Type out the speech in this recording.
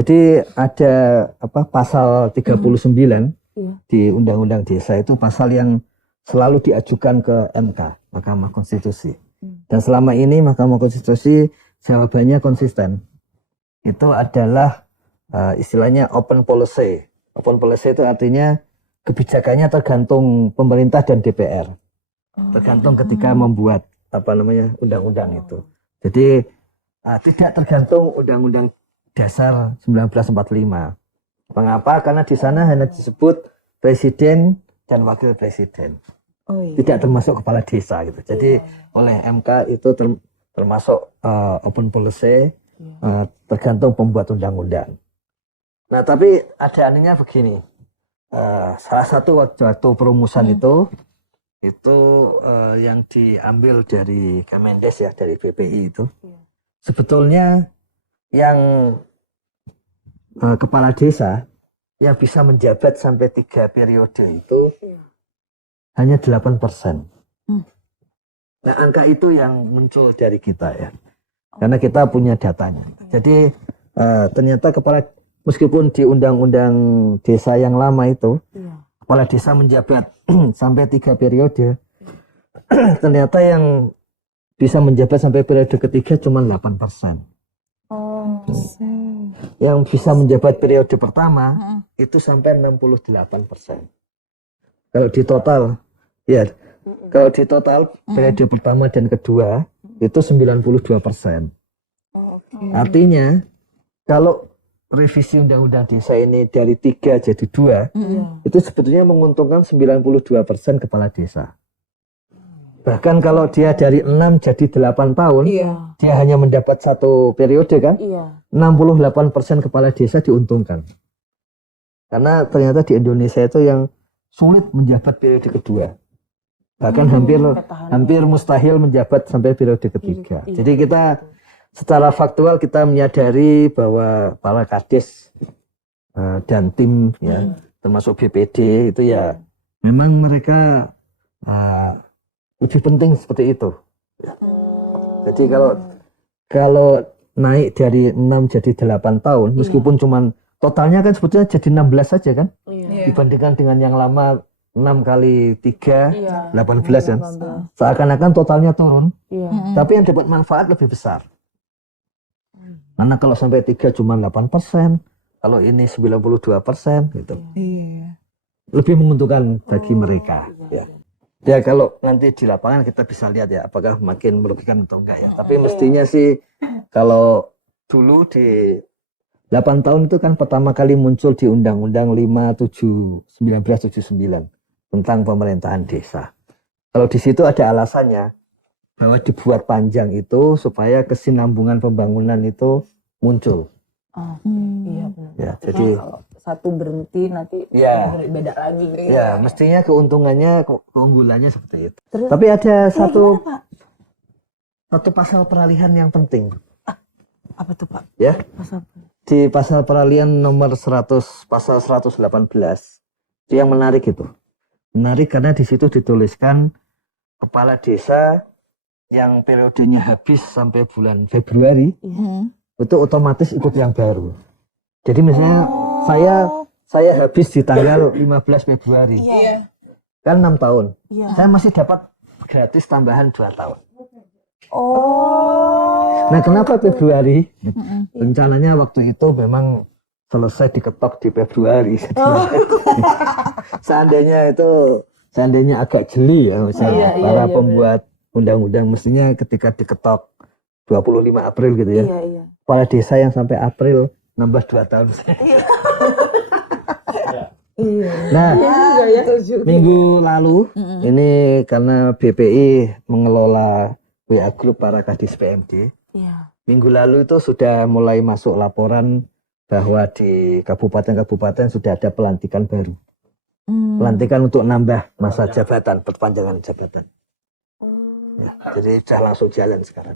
Jadi ada pasal 39 di Undang-Undang Desa, itu pasal yang selalu diajukan ke MK, Mahkamah Konstitusi. Dan selama ini Mahkamah Konstitusi jawabannya konsisten. Itu adalah istilahnya open policy. Open policy itu artinya kebijakannya tergantung pemerintah dan DPR. Tergantung ketika membuat undang-undang itu. Jadi tidak tergantung Undang-Undang Dasar 1945. Mengapa? Karena di sana hanya disebut presiden dan wakil presiden. Tidak termasuk kepala desa gitu. Jadi oleh MK itu termasuk open policy, tergantung pembuat undang-undang. Nah, tapi ada anehnya begini. Salah satu waktu perumusan itu yang diambil dari Kemendes ya, dari BPI itu. Sebetulnya yang kepala desa yang bisa menjabat sampai 3 periode itu hanya 8%. Nah, angka itu yang muncul dari kita ya, karena kita punya datanya. Jadi ternyata meskipun di undang-undang desa yang lama itu kepala desa menjabat sampai 3 periode, ternyata yang bisa menjabat sampai periode ketiga cuma 8%. Yang bisa menjabat periode pertama itu sampai 68%. Kalau di total periode pertama dan kedua itu 92%. Artinya kalau revisi undang-undang desa ini dari 3 jadi 2, itu sebetulnya menguntungkan 92% kepala desa. Bahkan kalau dia dari 6 jadi 8 tahun, dia hanya mendapat 1 periode kan? 68% kepala desa diuntungkan. Karena ternyata di Indonesia itu yang sulit menjabat periode kedua. Bahkan hampir mustahil menjabat sampai periode ketiga. Jadi kita secara faktual kita menyadari bahwa para kades dan tim ya, termasuk BPD itu ya memang mereka lebih penting seperti itu. Jadi kalau naik dari 6 jadi 8 tahun, meskipun cuman totalnya kan sebetulnya jadi 16 saja kan? Dibandingkan dengan yang lama 6 kali 3, 18 kan? Seakan-akan totalnya turun, tapi yang dapat manfaat lebih besar. Karena kalau sampai 3 cuma 8%, kalau ini 92% gitu. Lebih menguntungkan bagi mereka. Ya kalau nanti di lapangan kita bisa lihat ya apakah makin merugikan atau enggak ya. Tapi mestinya sih kalau dulu di 8 tahun itu kan pertama kali muncul di Undang-Undang 1979 tentang pemerintahan desa. Kalau di situ ada alasannya bahwa dibuat panjang itu supaya kesinambungan pembangunan itu muncul. Ya, jadi satu berhenti nanti beda lagi. Ya, mestinya keunggulannya seperti itu. Tapi ada satu pasal peralihan yang penting. Apa tuh Pak? Ya. Di pasal peralihan nomor 100 pasal 118 itu yang menarik itu. Menarik karena di situ dituliskan kepala desa yang periodenya habis sampai bulan Februari itu otomatis ikut yang baru. Jadi misalnya saya habis di tanggal 15 Februari. Kan 6 tahun. Saya masih dapat gratis tambahan 2 tahun. Nah, kenapa Februari? Rencananya waktu itu memang selesai diketok di Februari. Seandainya agak jeli ya misalnya para pembuat undang-undang mestinya ketika diketok 25 April gitu ya. Kepala desa yang sampai April nambah 2 tahun. Nah, minggu lalu ini karena BPI mengelola WA Group para Kadis PMD. Minggu lalu itu sudah mulai masuk laporan bahwa di kabupaten-kabupaten sudah ada pelantikan baru. Pelantikan untuk nambah masa jabatan, perpanjangan jabatan. Ya, jadi sudah langsung jalan sekarang.